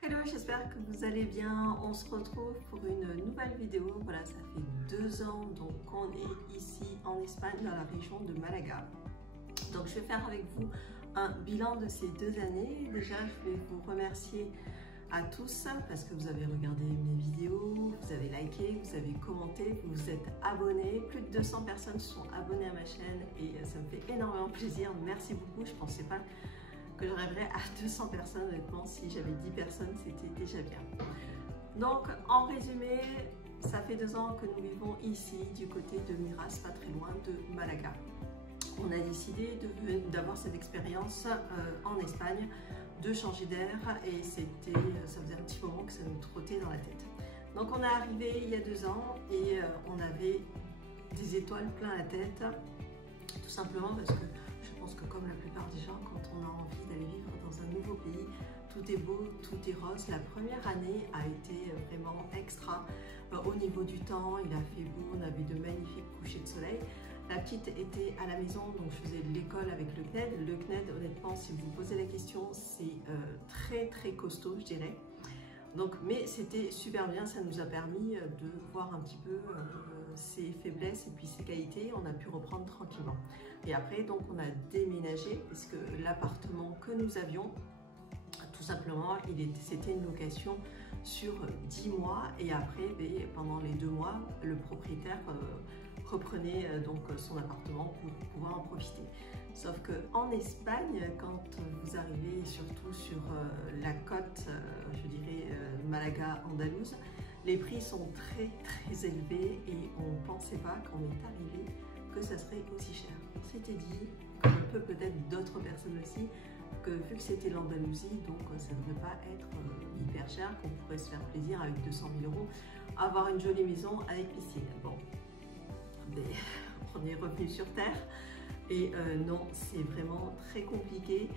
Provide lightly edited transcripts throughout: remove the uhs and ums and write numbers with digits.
Hello, j'espère que vous allez bien. On se retrouve pour une nouvelle vidéo. Voilà, ça fait 2 ans donc on est ici en Espagne dans la région de Malaga. Donc je vais faire avec vous un bilan de ces 2 années. Déjà, je vais vous remercier à tous parce que vous avez regardé mes vidéos, vous avez liké, vous avez commenté, vous vous êtes abonnés. Plus de 200 personnes sont abonnées à ma chaîne et ça me fait énormément plaisir. Merci beaucoup. Je ne pensais pas que j'arriverais à 200 personnes, honnêtement. Si j'avais 10 personnes, c'était déjà bien. Donc, en résumé, ça fait 2 ans que nous vivons ici, du côté de Miras, pas très loin de Malaga. On a décidé d'avoir cette expérience en Espagne, de changer d'air, et ça faisait un petit moment que ça nous trottait dans la tête. Donc, on est arrivé il y a 2 ans et on avait des étoiles plein la tête, tout simplement parce que je pense que comme la plupart des gens, quand on a envie d'aller vivre dans un nouveau pays, tout est beau, tout est rose. La première année a été vraiment extra. Au niveau du temps, il a fait beau, on avait de magnifiques couchers de soleil. La petite était à la maison, donc je faisais de l'école avec le CNED. Le CNED, honnêtement, si vous vous posez la question, c'est très costaud, je dirais. Donc, mais c'était super bien, ça nous a permis de voir un petit peu ses faiblesses et puis ses qualités. On a pu reprendre tranquillement. Et après, donc, on a déménagé parce que l'appartement que nous avions, tout simplement, c'était une location sur 10 mois. Et après, pendant les 2 mois, le propriétaire reprenait donc son appartement pour pouvoir en profiter. Sauf qu'en Espagne, quand vous arrivez surtout sur la côte, je dirais Malaga-Andalouse, les prix sont très élevés et on ne pensait pas quand on est arrivé que ça serait aussi cher. On s'était dit, un peu peut-être d'autres personnes aussi, que vu que c'était l'Andalousie, donc ça ne devrait pas être hyper cher, qu'on pourrait se faire plaisir avec 200 000 €, avoir une jolie maison avec piscine. Bon, mais on est revenu sur terre. Et non, c'est vraiment très compliqué.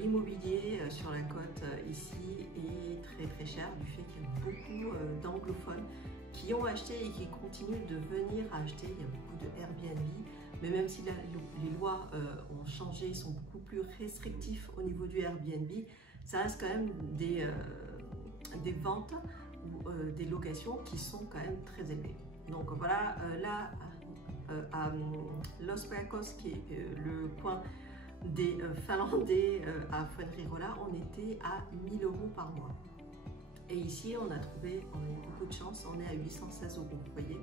L'immobilier sur la côte ici est très cher du fait qu'il y a beaucoup d'anglophones qui ont acheté et qui continuent de venir acheter. Il y a beaucoup de Airbnb, mais même si les lois ont changé, sont beaucoup plus restrictifs au niveau du Airbnb, ça reste quand même des ventes ou des locations qui sont quand même très élevées. Donc voilà, là, à Los Pacos, qui est le coin des Finlandais à Fuengirola, on était à 1 000 € par mois. Et ici, on a eu beaucoup de chance, on est à 816 €, vous voyez.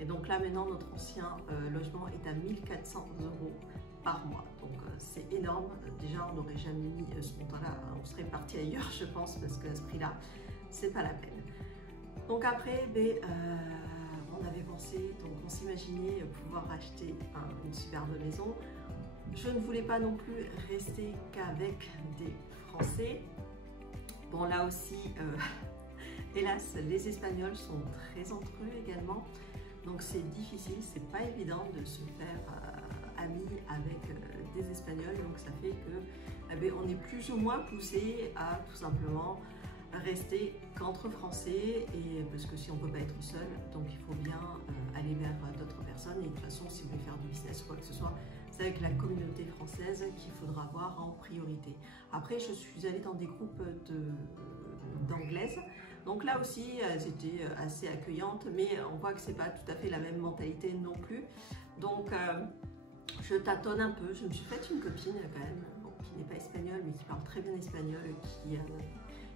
Et donc là, maintenant, notre ancien logement est à 1 400 € par mois. Donc c'est énorme. Déjà, on n'aurait jamais mis ce montant-là, on serait parti ailleurs, je pense, parce que à ce prix-là, c'est pas la peine. Donc après, on avait pensé, donc on s'imaginait pouvoir acheter une superbe maison. Je ne voulais pas non plus rester qu'avec des Français. Bon, là aussi, hélas, les Espagnols sont très entre eux également. Donc c'est difficile, c'est pas évident de se faire ami avec des Espagnols. Donc ça fait que on est plus ou moins poussé à tout simplement rester qu'entre Français, et parce que si on ne peut pas être seul, donc il faut bien aller vers d'autres personnes. Et de toute façon, si vous voulez faire du business ou quoi que ce soit, c'est avec la communauté française qu'il faudra voir en priorité. Après, je suis allée dans des groupes d'anglaises, donc là aussi elles étaient assez accueillantes, mais on voit que c'est pas tout à fait la même mentalité non plus. Donc je tâtonne un peu. Je me suis faite une copine quand même, bon, qui n'est pas espagnole mais qui parle très bien espagnol,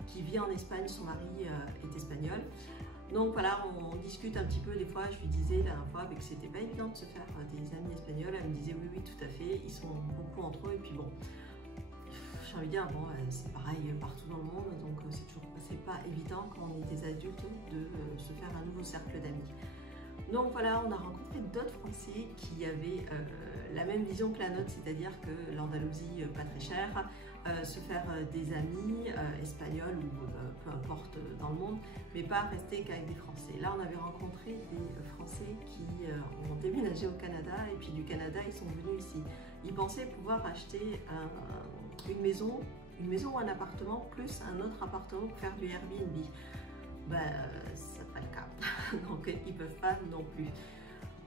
qui vit en Espagne. Son mari est espagnol. Donc voilà, on discute un petit peu. Des fois, je lui disais la dernière fois que c'était pas évident de se faire des amis espagnols. Elle me disait oui, tout à fait, ils sont beaucoup entre eux. Et puis bon, j'ai envie de dire, bon, c'est pareil partout dans le monde. Donc c'est pas évident quand on est des adultes de se faire un nouveau cercle d'amis. Donc voilà, on a rencontré d'autres Français qui avaient la même vision que la nôtre, c'est-à-dire que l'Andalousie, pas très cher, se faire des amis espagnols ou peu importe dans le monde, mais pas rester qu'avec des Français. Là, on avait rencontré des Français qui ont déménagé au Canada, et puis du Canada, ils sont venus ici. Ils pensaient pouvoir acheter une maison ou un appartement, plus un autre appartement pour faire du Airbnb. C'est pas le cas, donc ils peuvent pas non plus.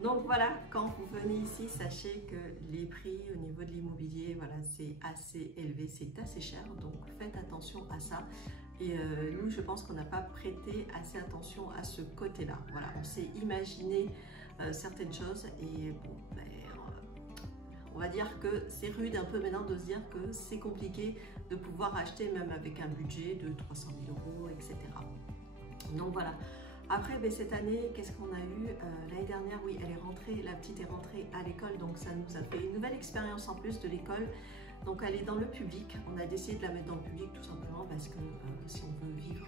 Donc voilà, quand vous venez ici, sachez que les prix au niveau de l'immobilier, voilà, c'est assez élevé, c'est assez cher, donc faites attention à ça. Et nous, je pense qu'on n'a pas prêté assez attention à ce côté-là. Voilà, on s'est imaginé certaines choses et bon, ben, on va dire que c'est rude un peu maintenant de se dire que c'est compliqué de pouvoir acheter même avec un budget de 300 000 €, etc. Donc voilà. Après, ben, cette année, qu'est-ce qu'on a eu l'année dernière? Oui, elle est rentrée, la petite est rentrée à l'école, donc ça nous a fait une nouvelle expérience en plus de l'école. Donc elle est dans le public. On a décidé de la mettre dans le public tout simplement parce que si on veut vivre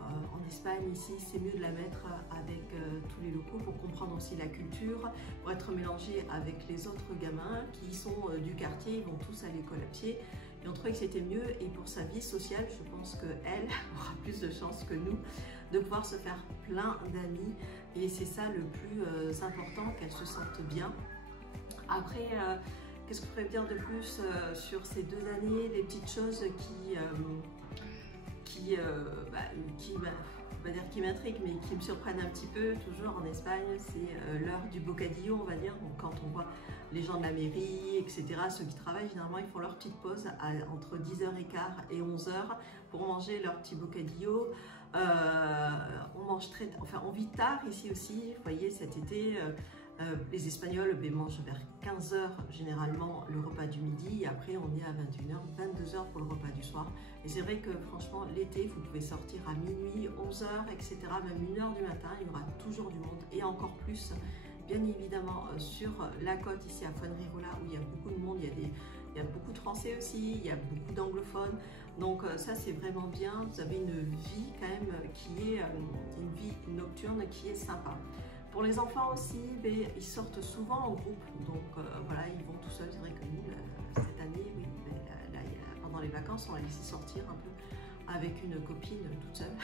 en Espagne, ici, c'est mieux de la mettre avec tous les locaux pour comprendre aussi la culture, pour être mélangée avec les autres gamins qui sont du quartier, ils vont tous à l'école à pied. Et on trouvait que c'était mieux, et pour sa vie sociale, je pense qu'elle aura plus de chances que nous de pouvoir se faire plein d'amis. Et c'est ça le plus important, qu'elle se sente bien. Après, qu'est-ce que je pourrais dire de plus sur ces 2 années, des petites choses qui m'intriguent, mais qui me surprennent un petit peu, toujours en Espagne, c'est l'heure du bocadillo, on va dire. Donc, quand on voit les gens de la mairie, etc., ceux qui travaillent, généralement, ils font leur petite pause entre 10h15 et 11h pour manger leur petit bocadillo. On mange on vit tard ici aussi. Vous voyez, cet été, les Espagnols mangent vers 15h généralement le repas du midi, et après on est à 21h, 22h pour le repas du soir. Et c'est vrai que franchement, l'été, vous pouvez sortir à minuit, 11h, etc., même 1h du matin, il y aura toujours du monde, et encore plus, bien évidemment, sur la côte ici à Fuengirola, où il y a beaucoup de monde, il y a beaucoup de Français aussi, il y a beaucoup d'anglophones. Donc ça, c'est vraiment bien. Vous avez une vie quand même qui est une vie nocturne qui est sympa. Pour les enfants aussi, ils sortent souvent en groupe, donc voilà, ils vont tout seuls. C'est vrai que nous, cette année, oui, pendant les vacances, on a laissé sortir un peu avec une copine toute seule.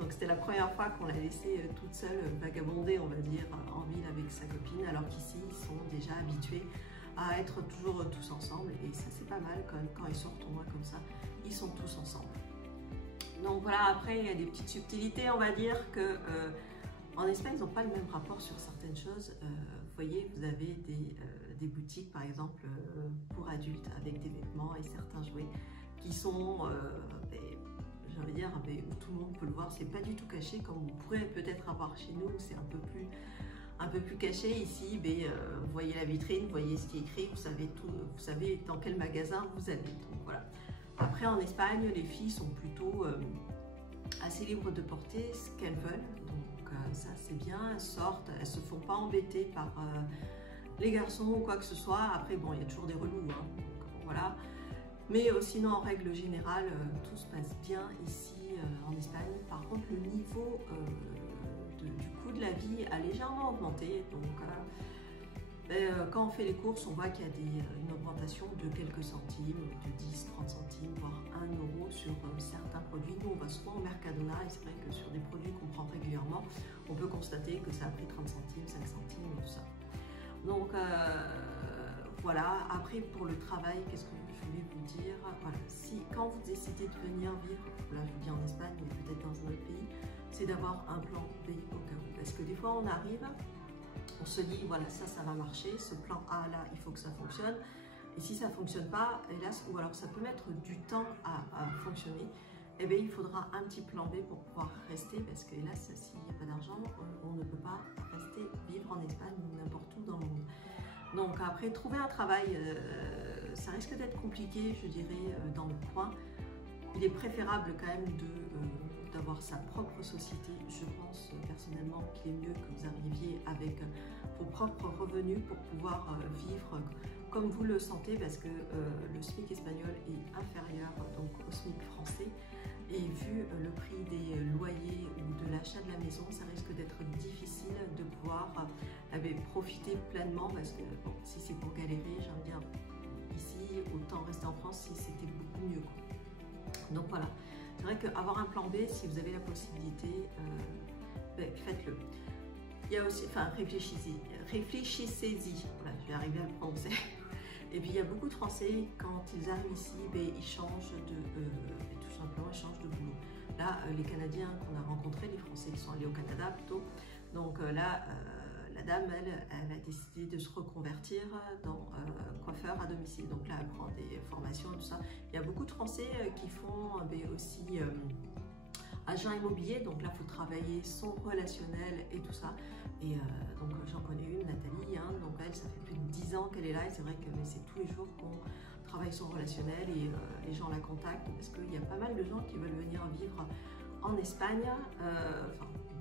Donc c'était la première fois qu'on l'a laissée toute seule vagabonder, on va dire, en ville avec sa copine, alors qu'ici, ils sont déjà habitués à être toujours tous ensemble, et ça c'est pas mal quand ils sortent au moins comme ça, ils sont tous ensemble. Donc voilà, après il y a des petites subtilités, on va dire que en Espagne ils n'ont pas le même rapport sur certaines choses. Vous voyez, vous avez des boutiques par exemple pour adultes avec des vêtements et certains jouets qui sont j'ai envie de dire, où tout le monde peut le voir, c'est pas du tout caché comme vous pourrez peut-être avoir chez nous, c'est un peu plus caché. Ici, vous voyez la vitrine, vous voyez ce qui est écrit, vous savez tout, vous savez dans quel magasin vous allez. Donc voilà. Après, en Espagne, les filles sont plutôt assez libres de porter ce qu'elles veulent. Donc ça, c'est bien. Elles sortent, elles se font pas embêter par les garçons ou quoi que ce soit. Après, bon, il y a toujours des relous, hein, donc voilà. Mais sinon, en règle générale, tout se passe bien ici en Espagne. Par contre, le niveau du coût de la vie a légèrement augmenté. Donc, quand on fait les courses, on voit qu'il y a une augmentation de quelques centimes, de 10, 30 centimes, voire 1 € sur certains produits. Nous, on va souvent au Mercadona, et c'est vrai que sur des produits qu'on prend régulièrement, on peut constater que ça a pris 30 centimes, 5 centimes et tout ça. Donc, voilà. Après, pour le travail, qu'est-ce que je voulais vous dire? Voilà. Quand vous décidez de venir vivre, là je vous dis en Espagne, mais peut-être dans un autre pays, c'est d'avoir un plan B au cas où. Parce que des fois, on arrive, on se dit, voilà, ça va marcher, ce plan A là, il faut que ça fonctionne. Et si ça ne fonctionne pas, hélas, ou alors ça peut mettre du temps à fonctionner, eh bien, il faudra un petit plan B pour pouvoir rester, parce que hélas, s'il n'y a pas d'argent, on ne peut pas rester vivre en Espagne ou n'importe où dans le monde. Donc après, trouver un travail, ça risque d'être compliqué, je dirais, dans le coin. Il est préférable quand même d'avoir sa propre société. Je pense personnellement qu'il est mieux que vous arriviez avec vos propres revenus pour pouvoir vivre comme vous le sentez, parce que le SMIC espagnol est inférieur donc au SMIC français. Et vu le prix des loyers ou de l'achat de la maison, ça risque d'être difficile de pouvoir profiter pleinement, parce que bon, si c'est pour galérer, j'ai envie de dire, ici, autant rester en France si c'était beaucoup mieux, quoi. Donc voilà, c'est vrai qu'avoir un plan B, si vous avez la possibilité, faites-le. Il y a aussi, enfin, réfléchissez-y, voilà, je vais arriver à le prononcer. Et puis il y a beaucoup de Français, quand ils arrivent ici, ils changent tout simplement, ils changent de boulot. Là, les Canadiens qu'on a rencontrés, les Français qui sont allés au Canada plutôt, donc là, la dame, elle a décidé de se reconvertir dans coiffeur à domicile. Donc là, elle prend des formations et tout ça. Il y a beaucoup de Français qui font aussi agent immobilier. Donc là, il faut travailler son relationnel et tout ça. Et donc j'en connais une, Nathalie, hein, donc elle, ça fait plus de 10 ans qu'elle est là. Et c'est vrai que c'est tous les jours qu'on travaille son relationnel et les gens la contactent parce qu'il y a pas mal de gens qui veulent venir vivre en Espagne.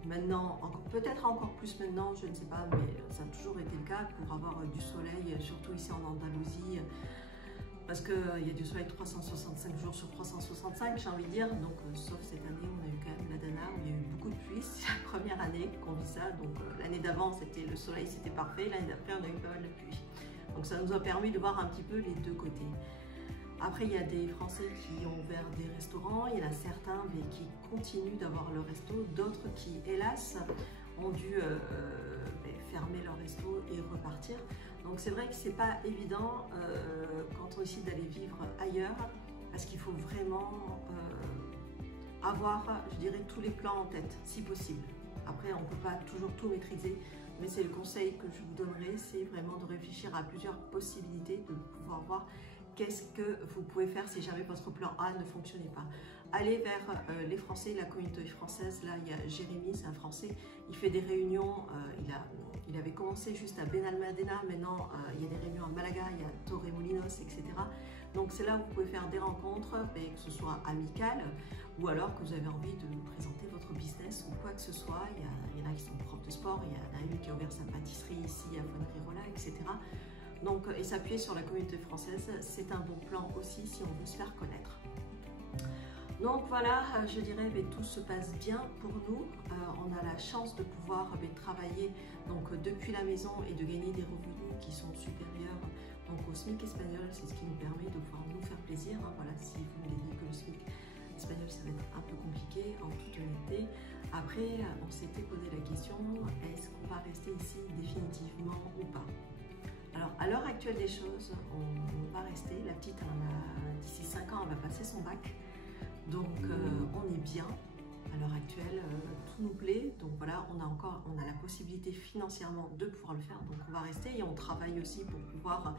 Maintenant, peut-être encore plus maintenant, je ne sais pas, mais ça a toujours été le cas pour avoir du soleil, surtout ici en Andalousie, parce qu'il y a du soleil 365 jours sur 365, j'ai envie de dire. Donc, sauf cette année, on a eu quand même la Dana où il y a eu beaucoup de pluie. C'est la première année qu'on vit ça. Donc, l'année d'avant, c'était le soleil, c'était parfait. L'année d'après, on a eu pas mal de pluie. Donc, ça nous a permis de voir un petit peu les deux côtés. Après, il y a des Français qui ont ouvert des restaurants, il y en a certains mais qui continuent d'avoir leur resto, d'autres qui, hélas, ont dû fermer leur resto et repartir. Donc c'est vrai que c'est pas évident quand on décide d'aller vivre ailleurs, parce qu'il faut vraiment avoir, je dirais, tous les plans en tête, si possible. Après, on ne peut pas toujours tout maîtriser, mais c'est le conseil que je vous donnerai, c'est vraiment de réfléchir à plusieurs possibilités, de pouvoir voir qu'est-ce que vous pouvez faire si jamais votre plan A ne fonctionnait pas. Allez vers les Français, la communauté française. Là, il y a Jérémy, c'est un Français. Il fait des réunions. Il avait commencé juste à Benalmádena. Maintenant, il y a des réunions à Malaga, il y a Torremolinos, etc. Donc, c'est là où vous pouvez faire des rencontres, que ce soit amicales ou alors que vous avez envie de présenter votre business ou quoi que ce soit. Il y en a qui sont profs de sport. Il y en a une qui a ouvert sa pâtisserie ici à Fuengirola, etc. Donc, et s'appuyer sur la communauté française, c'est un bon plan aussi si on veut se faire connaître. Donc voilà, je dirais que tout se passe bien pour nous. On a la chance de pouvoir travailler donc, depuis la maison et de gagner des revenus qui sont supérieurs donc, au SMIC espagnol. C'est ce qui nous permet de pouvoir nous faire plaisir. Hein. Voilà, si vous me dites que le SMIC espagnol, ça va être un peu compliqué en toute honnêteté. Après, on s'était posé la question, est-ce qu'on va rester ici définitivement ou pas? Alors, à l'heure actuelle des choses, on va rester. La petite, d'ici 5 ans, elle va passer son bac. Donc, on est bien. À l'heure actuelle, tout nous plaît. Donc voilà, on a la possibilité financièrement de pouvoir le faire. Donc, on va rester et on travaille aussi pour pouvoir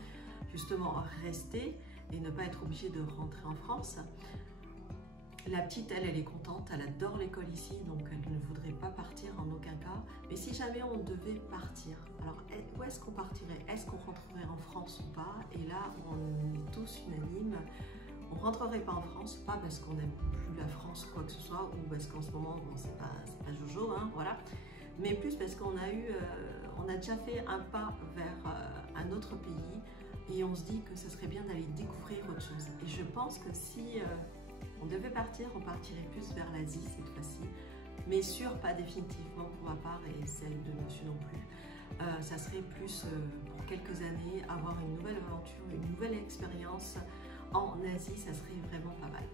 justement rester et ne pas être obligé de rentrer en France. La petite, elle est contente, elle adore l'école ici, donc elle ne voudrait pas partir en aucun cas. Mais si jamais on devait partir, alors où est-ce qu'on partirait? Est-ce qu'on rentrerait en France ou pas? Et là, on est tous unanimes. On ne rentrerait pas en France, pas parce qu'on n'aime plus la France ou quoi que ce soit, ou parce qu'en ce moment, bon, c'est pas Jojo, hein, voilà. Mais plus parce qu'on a déjà fait un pas vers un autre pays et on se dit que ce serait bien d'aller découvrir autre chose. Et je pense que si on devait partir, on partirait plus vers l'Asie cette fois-ci, mais sûr, pas définitivement pour ma part et celle de monsieur non plus. Ça serait plus pour quelques années, avoir une nouvelle aventure, une nouvelle expérience en Asie, ça serait vraiment pas mal.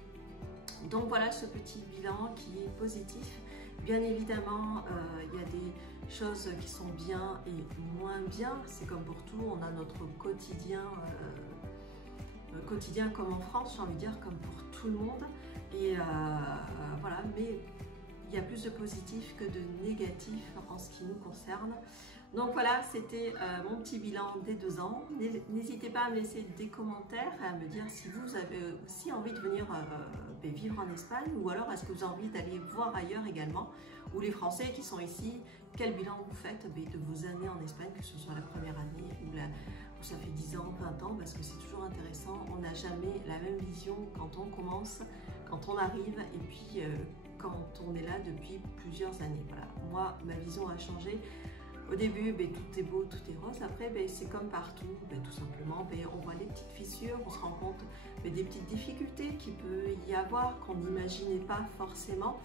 Donc voilà ce petit bilan qui est positif. Bien évidemment, il y a des choses qui sont bien et moins bien. C'est comme pour tout, on a notre quotidien. Quotidien comme en France, j'ai envie de dire, comme pour tout le monde. Et voilà, mais il y a plus de positifs que de négatifs en ce qui nous concerne. Donc voilà, c'était mon petit bilan des 2 ans. N'hésitez pas à me laisser des commentaires, à me dire si vous avez aussi envie de venir vivre en Espagne, ou alors est-ce que vous avez envie d'aller voir ailleurs également, ou les Français qui sont ici, quel bilan vous faites de vos années en Espagne, que ce soit la première année ou ça fait 10 ans, 20 ans, parce que c'est toujours intéressant. On n'a jamais la même vision quand on commence, quand on arrive, et puis quand on est là depuis plusieurs années. Voilà, moi, ma vision a changé. Au début, tout est beau, tout est rose. Après, c'est comme partout, tout simplement, on voit des petites fissures, on se rend compte des petites difficultés qu'il peut y avoir qu'on n'imaginait pas forcément.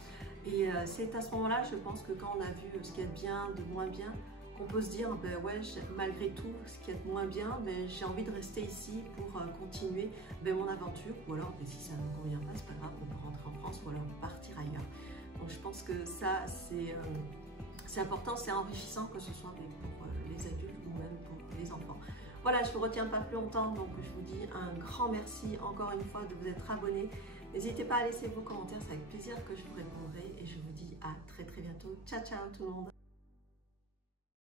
Et c'est à ce moment-là, je pense que quand on a vu ce qu'il y a de bien, de moins bien, qu'on peut se dire, ouais, malgré tout, ce qu'il y a de moins bien, j'ai envie de rester ici pour continuer mon aventure. Ou alors, si ça ne nous convient pas, c'est pas grave, on peut rentrer en France ou alors partir ailleurs. Donc, je pense que ça, c'est important, c'est enrichissant, que ce soit pour les adultes ou même pour les enfants. Voilà, je ne vous retiens pas plus longtemps, donc je vous dis un grand merci encore une fois de vous être abonnés. N'hésitez pas à laisser vos commentaires, c'est avec plaisir que je vous répondrai et je vous dis à très bientôt. Ciao, ciao tout le monde!